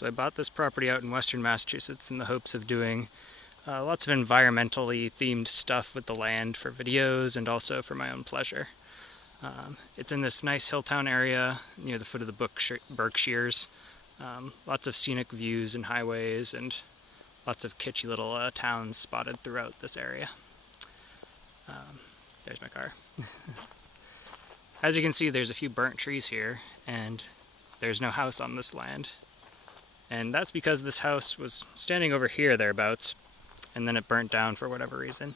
So I bought this property out in western Massachusetts in the hopes of doing lots of environmentally themed stuff with the land for videos and also for my own pleasure. It's in this nice hill town area near the foot of the Berkshires. Lots of scenic views and highways and lots of kitschy little towns spotted throughout this area. There's my car. As you can see, there's a few burnt trees here, and there's no house on this land. And that's because this house was standing over here thereabouts, and then it burnt down for whatever reason.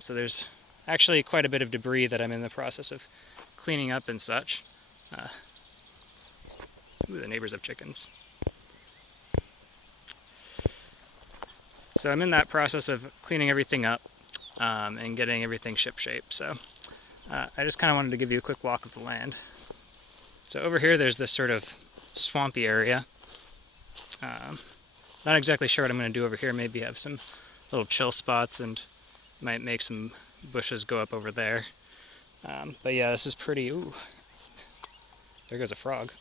So there's actually quite a bit of debris that I'm in the process of cleaning up and such. Ooh, the neighbors have chickens. So I'm in that process of cleaning everything up and getting everything shipshape. So I just kind of wanted to give you a quick walk of the land. So over here there's this sort of swampy area. Not exactly sure what I'm going to do over here. Maybe have some little chill spots and might make some bushes go up over there. But yeah, this is pretty... Ooh, there goes a frog.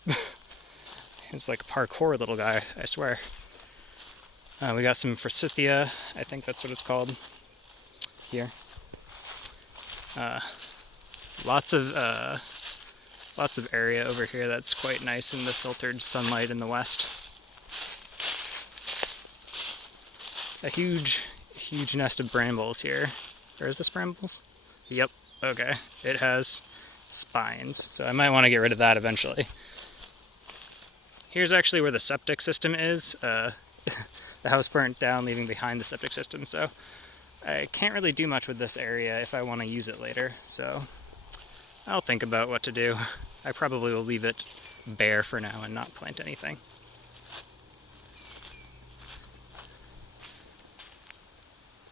It's like a parkour little guy, I swear. We got some forsythia, I think that's what it's called, here. Lots of area over here that's quite nice in the filtered sunlight in the west. A huge nest of brambles here. Or is this brambles? Yep, okay. It has spines, so I might want to get rid of that eventually. Here's actually where the septic system is. The house burnt down, leaving behind the septic system, so I can't really do much with this area if I want to use it later, so I'll think about what to do. I probably will leave it bare for now and not plant anything.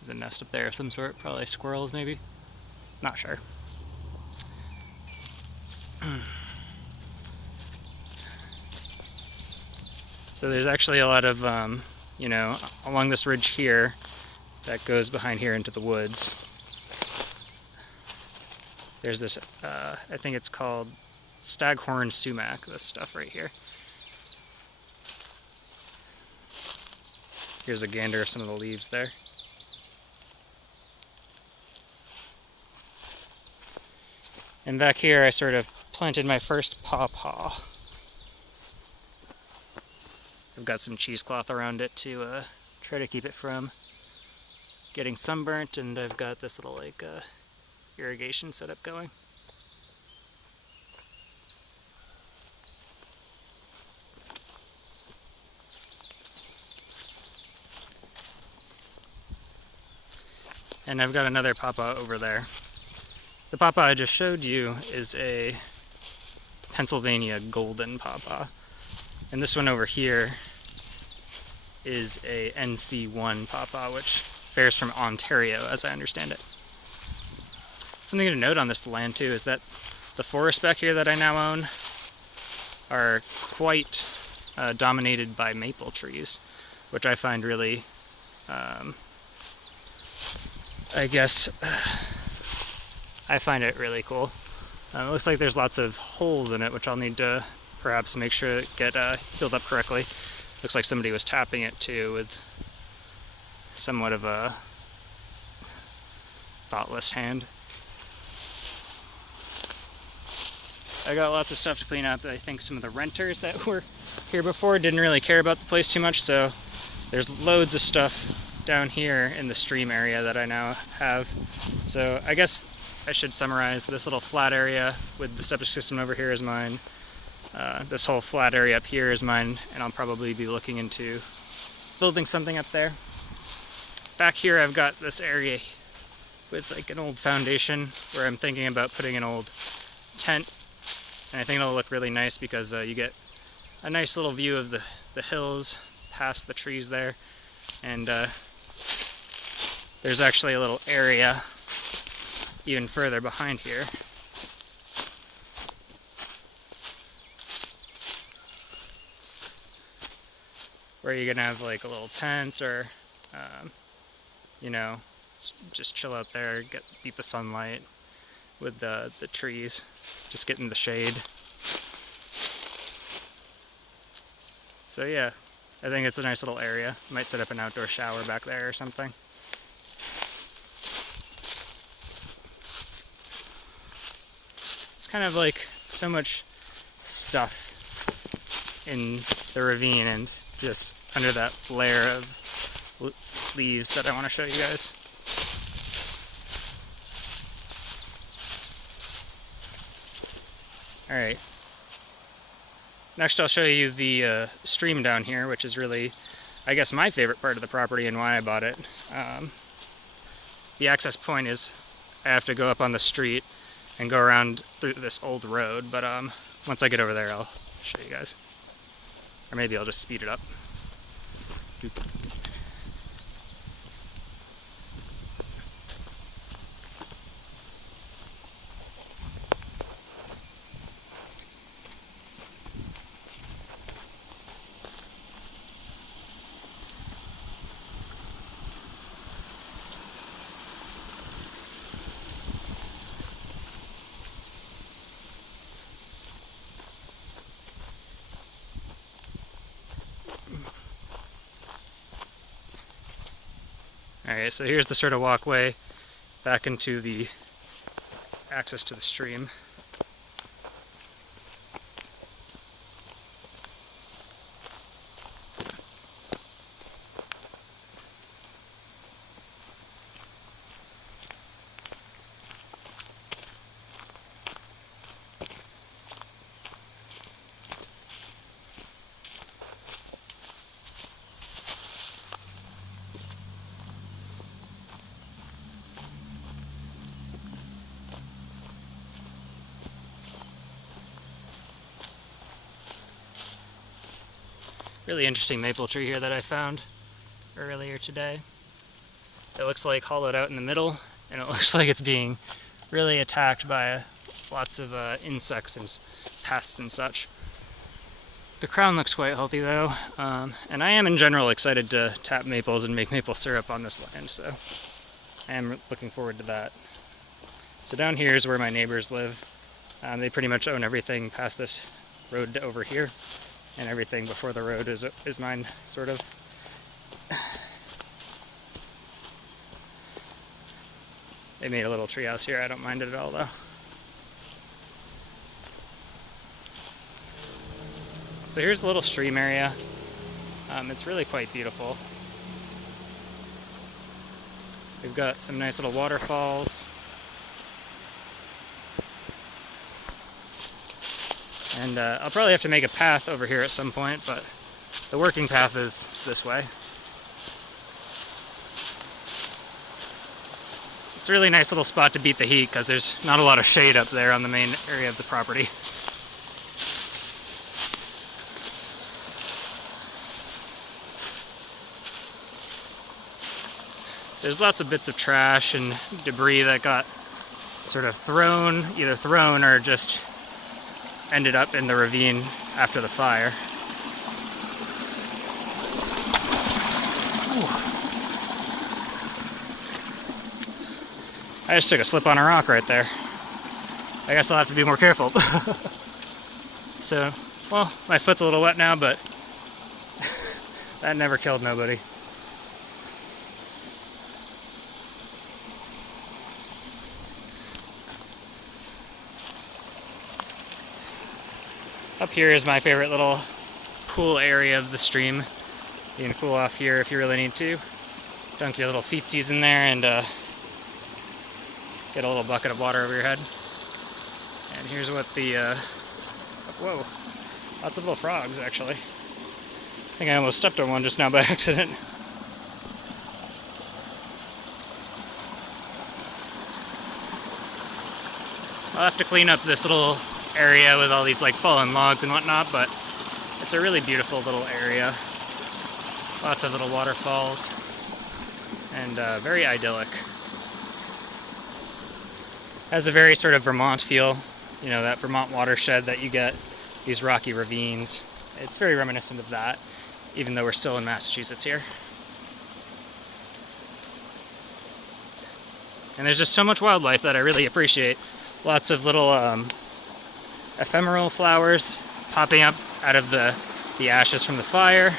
There's a nest up there of some sort, probably squirrels maybe? Not sure. So there's actually a lot of, along this ridge here that goes behind here into the woods. There's this, I think it's called staghorn sumac, this stuff right here. Here's a gander of some of the leaves there. And back here I sort of planted my first pawpaw. I've got some cheesecloth around it to try to keep it from getting sunburnt, and I've got this little irrigation setup going. And I've got another pawpaw over there. The pawpaw I just showed you is a Pennsylvania golden pawpaw. And this one over here is a NC1 pawpaw, which bears from Ontario, as I understand it. Something to note on this land, too, is that the forests back here that I now own are quite dominated by maple trees, which I find really, I find it really cool. It looks like there's lots of holes in it, which I'll need to perhaps make sure it get healed up correctly. Looks like somebody was tapping it too with somewhat of a thoughtless hand. I got lots of stuff to clean up. I think some of the renters that were here before didn't really care about the place too much, so there's loads of stuff down here in the stream area that I now have. So I guess I should summarize. This little flat area with the septic system over here is mine. This whole flat area up here is mine, and I'll probably be looking into building something up there. Back here I've got this area with like an old foundation where I'm thinking about putting an old tent, and I think it'll look really nice because you get a nice little view of the hills past the trees there, and there's actually a little area even further behind here where you can have like a little tent or just chill out there, beat the sunlight with the trees, just get in the shade. So yeah, I think it's a nice little area. Might set up an outdoor shower back there or something. It's kind of like so much stuff in the ravine and just under that layer of leaves that I want to show you guys. Alright. Next I'll show you the stream down here, which is really, I guess, my favorite part of the property and why I bought it. The access point is I have to go up on the street and go around through this old road, but once I get over there I'll show you guys. Or maybe I'll just speed it up. Alright, so here's the sort of walkway back into the access to the stream. Really interesting maple tree here that I found earlier today. It looks like hollowed out in the middle, and it looks like it's being really attacked by lots of insects and pests and such. The crown looks quite healthy though, and I am in general excited to tap maples and make maple syrup on this land, so I am looking forward to that. So down here is where my neighbors live. They pretty much own everything past this road to over here. And everything before the road is mine, sort of. They made a little treehouse here. I don't mind it at all, though. So here's the little stream area. It's really quite beautiful. We've got some nice little waterfalls. And I'll probably have to make a path over here at some point, but the working path is this way. It's a really nice little spot to beat the heat because there's not a lot of shade up there on the main area of the property. There's lots of bits of trash and debris that got sort of either thrown or just ended up in the ravine after the fire. I just took a slip on a rock right there. I guess I'll have to be more careful. So, well, my foot's a little wet now, but that never killed nobody. Up here is my favorite little pool area of the stream. You can cool off here if you really need to. Dunk your little feetsies in there and get a little bucket of water over your head. And here's what the, whoa, lots of little frogs actually. I think I almost stepped on one just now by accident. I'll have to clean up this little area with all these like fallen logs and whatnot, but it's a really beautiful little area. Lots of little waterfalls and very idyllic. Has a very sort of Vermont feel, you know, that Vermont watershed that you get, these rocky ravines. It's very reminiscent of that, even though we're still in Massachusetts here. And there's just so much wildlife that I really appreciate. Lots of little ephemeral flowers popping up out of the ashes from the fire.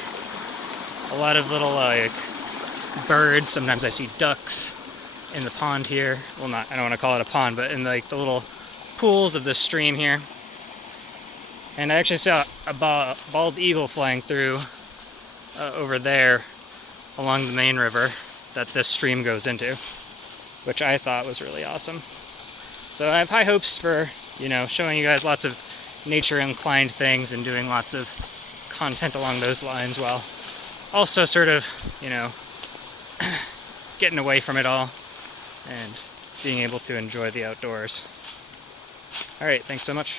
a lot of little like birds. Sometimes I see ducks in the pond here. Well, I don't want to call it a pond, but in like the little pools of this stream here. And I actually saw a bald eagle flying through over there along the main river that this stream goes into, which I thought was really awesome. So I have high hopes for, showing you guys lots of nature-inclined things and doing lots of content along those lines, while also sort of, getting away from it all and being able to enjoy the outdoors. Alright, thanks so much.